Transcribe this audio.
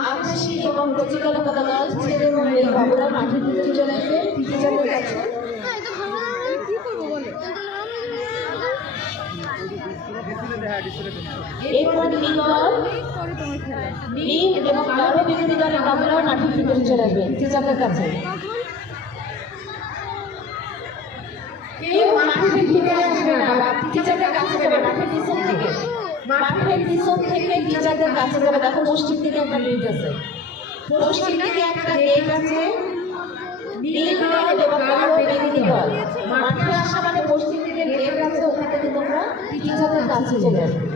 আবাসিক এবং প্রতিকল্প আদালত ছেলে এবং মেয়ে বাবুরা মাঠে ঘুরতে চলে আসবে টিচারদের কাছে। এরপর ডিম এবং আরো বিরোধী দলের বাবুরাও মাঠে ঘুরতে চলে আসবে টিচারদের কাছে। কেউ মাঠে ঘিরে আসবে না, টিচারদের কাছে যাবে মাঠের পিছন থেকে। মাঠের পিছন থেকে টিচারদের কাছে যাবে। দেখো পশ্চিম দিকে একটা গেট আছে, পশ্চিম দিকে একটা গেট আছে। নীল দল এবং আরো বিরোধী দল মাঠে আসা মানে পশ্চিম দিকে গেট আছে, ওখান থেকে তোমরা টিচারদের কাছে চলে আসবে।